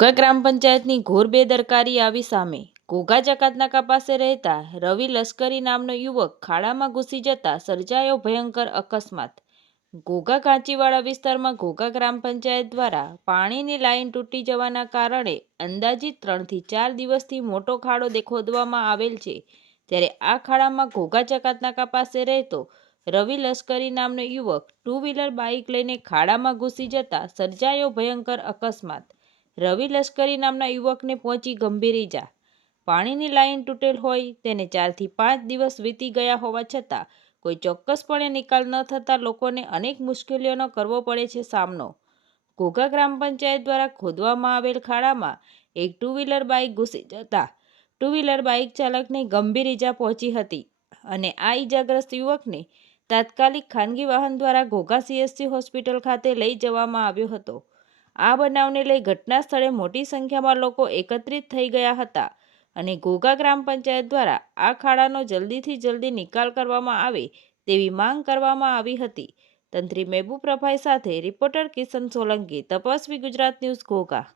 ઘોઘા ગ્રામ પંચાયતની ઘોર બેદરકારી આવી સામે। ઘોઘા જકાતનાકા પાસે રહેતા રવિ લશ્કરી નામનો યુવક ખાડામાં ઘૂસી જતા સર્જાયો ભયંકર અકસ્માત। ઘોઘા કાંચીવાડા વિસ્તારમાં ઘોઘા ગ્રામ પંચાયત દ્વારા પાણીની લાઈન તૂટી જવાના કારણે અંદાજિત 3 થી 4 દિવસથી મોટો ખાડો ખોદવામાં આવેલ છે। ત્યારે આ ખાડામાં ઘોઘા જકાતનાકા પાસે રહેતો રવિ લશ્કરી નામનો યુવક 2 વ્હીલર બાઇક લઈને ખાડામાં ઘૂસી જતા સર્જાયો ભયંકર અકસ્માત। રવિ લશ્કરી નામના યુવકને પહોંચી ગંભીર ઈજા। પાણીની લાઈન તૂટેલ હોય તેને 4 થી 5 દિવસ વીતી ગયા હોવા છતાં કોઈ ચોક્કસપણે નિકાલ ન થતાં લોકોને અનેક મુશ્કેલીઓનો કરવો પડે છે સામનો। ઘોઘા ગ્રામ પંચાયત દ્વારા ખોદવામાં આવેલ ખાડામાં એક 2 વ્હીલર બાઇક ઘૂસી જતા 2 વ્હીલર બાઇક ચાલકને ગંભીર ઈજા પહોંચી હતી અને આ ઈજાગ્રસ્ત યુવકને તાત્કાલિક ખાનગી વાહન દ્વારા ઘોઘા CHC હોસ્પિટલ ખાતે લઈ જવામાં આવ્યો હતો। આ બનાવને લઈ ઘટના સ્થળે મોટી સંખ્યામાં લોકો એકત્રિત થઈ ગયા હતા અને ઘોઘા ગ્રામ પંચાયત દ્વારા આ ખાડાનો જલ્દીથી જલ્દી નિકાલ કરવામાં આવે તેવી માંગ કરવામાં આવી હતી। તંત્રી મહેબૂબ રફાઈ સાથે રિપોર્ટર કિશન સોલંકી, તપસ્વી ગુજરાત ન્યૂઝ, ઘોઘા।